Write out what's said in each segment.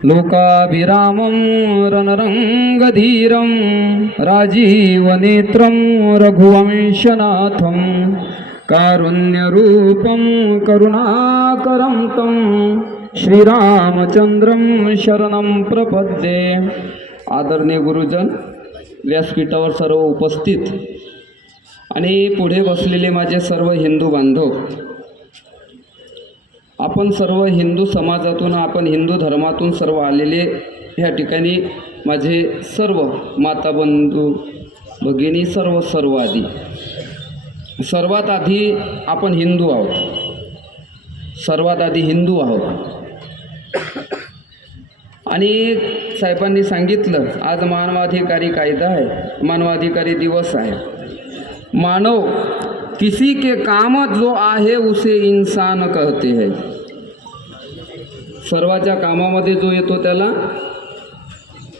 लोकाभिरामं रणरंगधीरं राजीवनेत्रं रघुवंशनाथं कारुण्यरूपं करुणाकरं तं श्रीरामचंद्रं शरणं प्रपद्ये. आदरणीय गुरुजन, व्यासपीठावर सर्व उपस्थित आणि पुढे बसलेले माझे सर्व हिंदू बांधव, आपण सर्व हिंदू समाजातून, आपण हिंदू धर्मातून सर्व आलेले ह्या ठिकाणी माझे सर्व माता बंधू भगिनी सर्व आधी, सर्वात आधी आपण हिंदू आहोत, सर्वात आधी हिंदू आहोत. आणि साहेबांनी सांगितलं, आज मानवाधिकारी कायदा आहे, मानवाधिकारी दिवस आहे. मानव किसी के काम जो आहे उसे इंसान कहते हैं. सर्वाच्या कामामध्ये जो येतो त्याला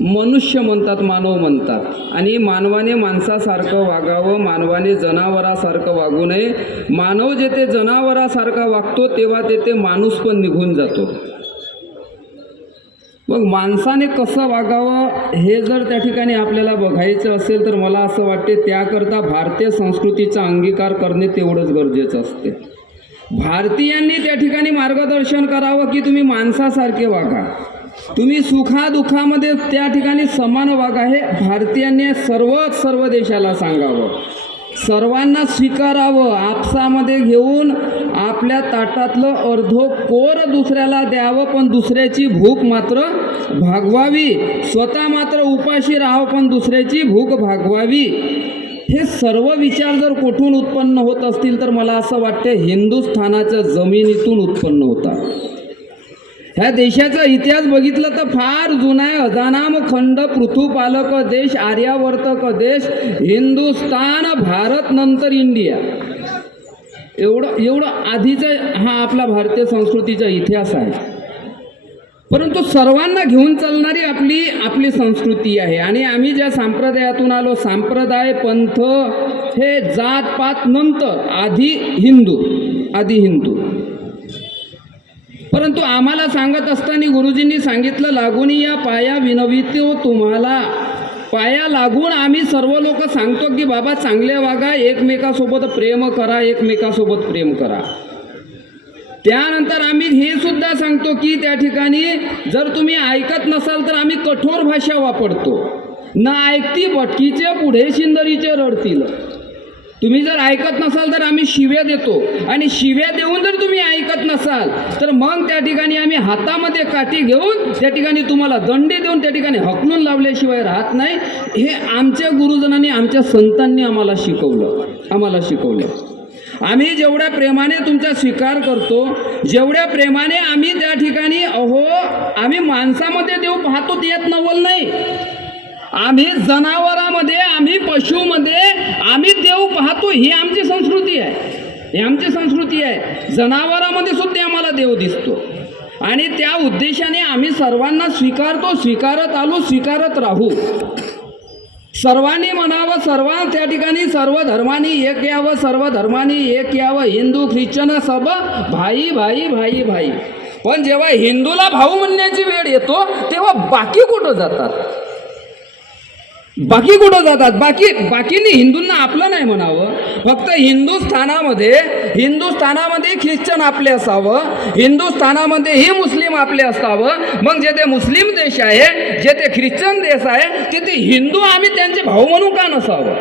मनुष्य म्हणतात, मानव म्हणतात. आणि मानवाने माणसासारखं वागावं, मानवाने जनावरासारखं वागू नये. मानव जेथे जनावरासारखा वागतो तेव्हा तेथे माणूस पण निघून जातो. मग माणसाने कसं वागावं हे जर त्या ठिकाणी आपल्याला बघायचं असेल तर मला असं वाटते त्याकरता भारतीय संस्कृतीचा अंगीकार करणे तेवढंच गरजेचं असते. भारतीयांनी त्या ठिकाणी मार्गदर्शन करावं की तुम्ही माणसासारखे वागा, तुम्ही सुखादुःखामध्ये त्या ठिकाणी समान वागा. हे भारतीयांनी सर्व देशाला सांगावं, सर्वांना स्वीकारावं, आपसामध्ये घेऊन आपल्या ताटातलं अर्धो कोर दुसऱ्याला द्यावं, पण दुसऱ्याची भूक मात्र भागवावी. स्वतः मात्र उपाशी राहावं पण दुसऱ्याची भूक भागवावी. हे सर्व विचार जर कुठून उत्पन्न होत असतील तर मला असं वाटतं हिंदुस्थानाच्या जमिनीतून उत्पन्न होतात. ह्या देशाचा इतिहास बघितलं तर फार जुना आहे. अजानाम खंड, पृथुपालक देश, आर्यावर्तक देश, हिंदुस्थान, भारत, नंतर इंडिया. एवढं आधीचा हा आपला भारतीय संस्कृतीचा इतिहास आहे. परंतु सर्वांना घेऊन चालणारी आपली संस्कृती आहे. आणि आम्ही ज्या संप्रदायातून आलो, संप्रदाय, पंथ, हे जातपात नंतर, आधी हिंदू. परंतु आम्हाला सांगत असताना गुरुजींनी सांगितलं, लागून या पाया विनवितो तुम्हाला. पाया लागून आम्ही सर्व लोक सांगतो की बाबा चांगले वागा, एकमेकासोबत प्रेम करा. त्यानंतर आम्ही हे सुद्धा सांगतो की त्या ठिकाणी जर तुम्ही ऐकत नसाल तर आम्ही कठोर भाषा वापरतो. न ऐकती भटकीचे पुढे शिंदरीचे रडतील. तुम्ही जर ऐकत नसाल तर आम्ही शिव्या देतो, आणि शिव्या देऊन जर तुम्ही ऐकत नसाल तर मग त्या ठिकाणी आम्ही हातामध्ये काठी घेऊन त्या ठिकाणी तुम्हाला दंडे देऊन त्या ठिकाणी हकलून लावल्याशिवाय राहत नाही. हे आमच्या गुरुजनांनी, आमच्या संतांनी आम्हाला शिकवलं. आम्ही जेवढ्या प्रेमाने तुमचा स्वीकार करतो, जेवढ्या प्रेमाने आम्ही त्या ठिकाणी आम्ही माणसामध्ये देव पाहतो यात नवल नाही. आम्ही जनावरामध्ये, आम्ही पशुमध्ये आम्ही देव पाहतो, ही आमची संस्कृती आहे. जनावरामध्ये सुद्धा आम्हाला देव दिसतो. आणि त्या उद्देशाने आम्ही सर्वांना स्वीकारत आलो, स्वीकारत राहू. सर्वांनी म्हणावं, त्या ठिकाणी सर्व धर्मांनी एक यावं, सर्व धर्मांनी एक यावं. हिंदू ख्रिश्चन सब भाई भाई भाई भाई. पण जेव्हा हिंदूला भाऊ म्हणण्याची वेळ येतो तेव्हा बाकी कुठं जातात? बाकीने हिंदूंना आपलं नाही म्हणावं. फक्त हिंदुस्थानामध्ये ख्रिश्चन आपले असावं, हिंदुस्थानामध्ये ही मुस्लिम आपले असावं. मग जेथे मुस्लिम देश आहे, जेथे ख्रिश्चन देश आहे, तिथे हिंदू आम्ही त्यांचे भाऊ म्हणून का नसावं?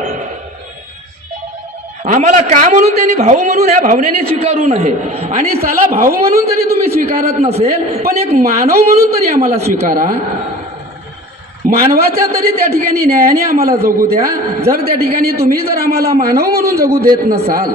आम्हाला का म्हणून त्यांनी भाऊ म्हणून ह्या भावनेने स्वीकारू नये. आणि साला भाऊ म्हणून जरी तुम्ही स्वीकारत नसेल पण एक मानव म्हणून तरी आम्हाला स्वीकारा. मानवाच्या तरी त्या ठिकाणी न्यायाने आम्हाला जगू द्या. जर त्या ठिकाणी तुम्ही जर आम्हाला मानव म्हणून जगू देत नसाल